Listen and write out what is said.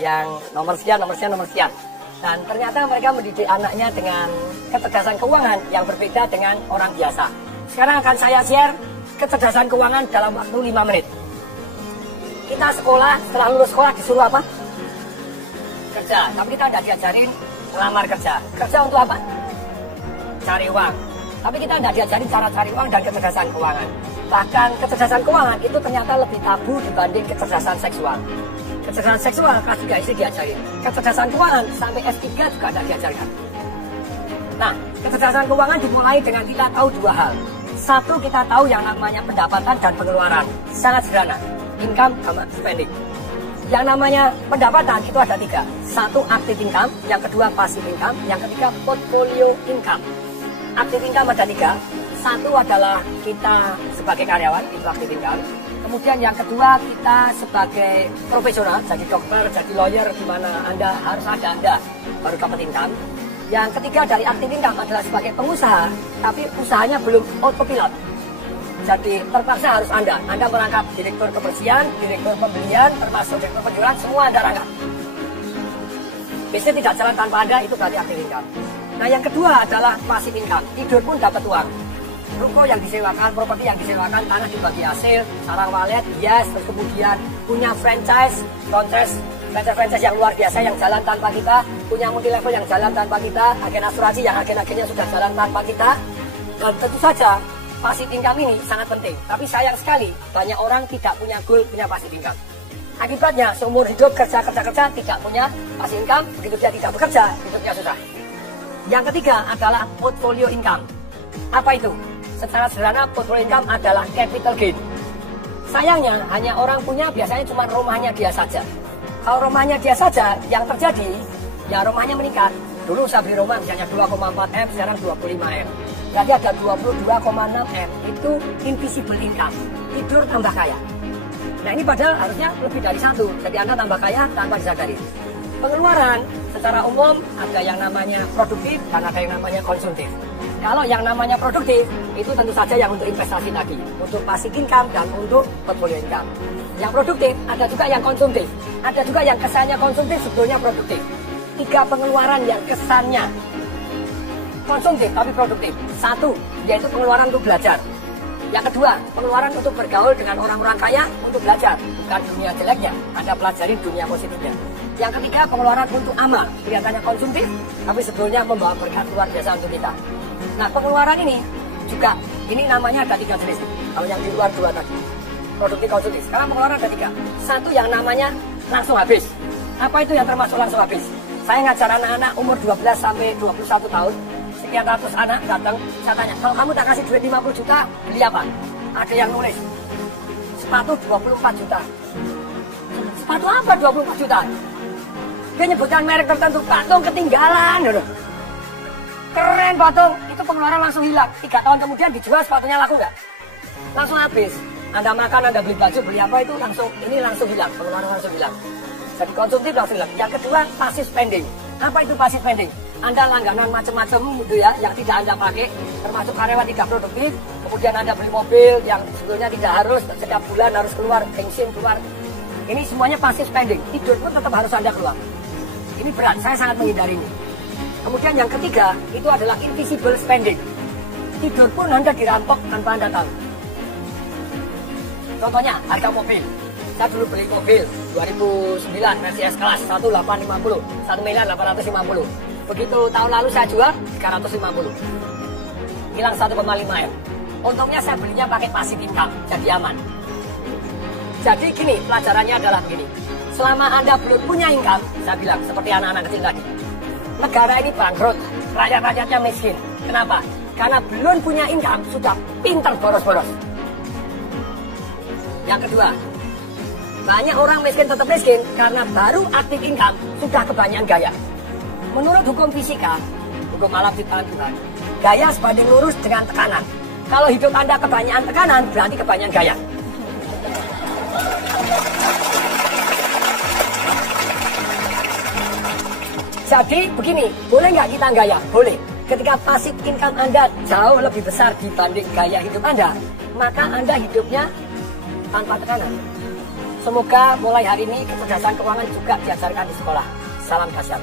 yang nomor sekian. Dan ternyata mereka mendidik anaknya dengan kecerdasan keuangan yang berbeda dengan orang biasa. Sekarang akan saya share kecerdasan keuangan dalam waktu 5 menit. Kita sekolah, setelah lulus sekolah disuruh apa? Kerja. Tapi kita tidak diajarin melamar kerja. Kerja untuk apa? Cari uang. Tapi kita tidak diajarin cara cari uang dan kecerdasan keuangan. Bahkan kecerdasan keuangan itu ternyata lebih tabu dibanding kecerdasan seksual. Kecerdasan seksual kelas 3 SD diajarin. Kecerdasan keuangan sampai S3 juga tidak diajarkan. Nah, kecerdasan keuangan dimulai dengan kita tahu dua hal. Satu, kita tahu yang namanya pendapatan dan pengeluaran. Sangat sederhana. Income sama spending. Yang namanya pendapatan itu ada 3. Satu, active income. Yang kedua, passive income. Yang ketiga, portfolio income. Active income ada 3. Satu adalah kita sebagai karyawan, itu active income. Kemudian yang kedua, kita sebagai profesional, jadi dokter, jadi lawyer, di mana Anda harus ada Anda baru dapat income. Yang ketiga dari active income adalah sebagai pengusaha, tapi usahanya belum autopilot. Jadi terpaksa harus Anda merangkap direktur kebersihan, direktur pembelian, termasuk direktur penjualan, semua Anda rangkap. Bisnis tidak jalan tanpa Anda, itu berarti active income. Nah yang kedua adalah passive income, tidur pun dapat uang. Ruko yang disewakan, properti yang disewakan, tanah dibagi hasil, sarang walet, yes, terus kemudian punya franchise yang luar biasa yang jalan tanpa kita, punya multi level yang jalan tanpa kita, agen asuransi yang agen-agennya sudah jalan tanpa kita. Dan tentu saja passive income ini sangat penting. Tapi sayang sekali banyak orang tidak punya goal, punya passive income. Akibatnya seumur hidup kerja tidak punya passive income, begitu dia tidak bekerja, hidupnya susah. Yang ketiga adalah portfolio income. Apa itu? Secara sederhana, portfolio income adalah capital gain. Sayangnya, hanya orang punya biasanya cuma rumahnya dia saja. Kalau rumahnya dia saja, yang terjadi, ya rumahnya meningkat. Dulu saya beli rumah misalnya 2,4 M, sekarang 25 M. Berarti ada 22,6 M. Itu invisible income. Tidur tambah kaya. Nah ini padahal harusnya lebih dari 1. Jadi Anda tambah kaya tanpa disadari. Pengeluaran secara umum ada yang namanya produktif dan ada yang namanya konsumtif. Kalau yang namanya produktif, itu tentu saja yang untuk investasi tadi, untuk passive income dan untuk portfolio income. Yang produktif, ada juga yang konsumtif. Ada juga yang kesannya konsumtif, sebetulnya produktif. 3 pengeluaran yang kesannya konsumtif tapi produktif. 1, yaitu pengeluaran untuk belajar. Yang kedua, pengeluaran untuk bergaul dengan orang-orang kaya untuk belajar. Bukan dunia jeleknya, Anda pelajari dunia positifnya. Yang ketiga, pengeluaran untuk amal. Kelihatannya konsumtif, tapi sebetulnya membawa berkat luar biasa untuk kita. Nah, pengeluaran ini juga, ini namanya ada 3 jenis. Kalau yang di luar 2 tadi, produktif, konsumtif. Sekarang pengeluaran ada 3. 1 yang namanya langsung habis. Apa itu yang termasuk langsung habis? Saya ngajar anak-anak umur 12 sampai 21 tahun. Sekian ratus anak datang, saya tanya, kalau kamu tak kasih duit 50 juta, beli apa? Ada yang nulis, sepatu 24 juta. Sepatu apa 24 juta? Dia nyebutkan merek tertentu, patung ketinggalan. Keren patung, itu pengeluaran langsung hilang. 3 tahun kemudian dijual, sepatunya laku nggak? Langsung habis. Anda makan, Anda beli baju, beli apa itu langsung hilang, pengeluaran langsung hilang. Jadi konsumtif langsung hilang. Yang kedua, passive spending. Apa itu passive spending? Anda langganan macam-macam gitu ya, yang tidak Anda pakai, termasuk karyawan tidak produktif. Kemudian Anda beli mobil yang sebetulnya tidak harus, setiap bulan harus keluar, bensin keluar. Ini semuanya passive spending. Tidur pun tetap harus Anda keluar. Ini berat, saya sangat menghindari ini. Kemudian yang ketiga, itu adalah invisible spending. Tidur pun Anda dirampok tanpa Anda tahu. Contohnya, harga mobil. Saya dulu beli mobil 2009 Mercedes S-Class 1850, 1.850.000. Begitu tahun lalu saya jual 350. Hilang 1,5 M. Untungnya saya belinya pakai passive income, jadi aman. Jadi gini, pelajarannya adalah begini. Selama Anda belum punya income, saya bilang seperti anak-anak kecil tadi, negara ini bangkrut, rakyat-rakyatnya miskin. Kenapa? Karena belum punya income, sudah pinter boros-boros. Yang kedua, banyak orang miskin tetap miskin karena baru active income sudah kebanyakan gaya. Menurut hukum fisika, hukum alam ciptaan Tuhan, gaya sebanding lurus dengan tekanan. Kalau hidup Anda kebanyakan tekanan, berarti kebanyakan gaya. Jadi begini, boleh nggak kita gaya? Boleh. Ketika passive income Anda jauh lebih besar dibanding gaya hidup Anda, maka Anda hidupnya tanpa tekanan. Semoga mulai hari ini kecerdasan keuangan juga diajarkan di sekolah. Salam dahsyat.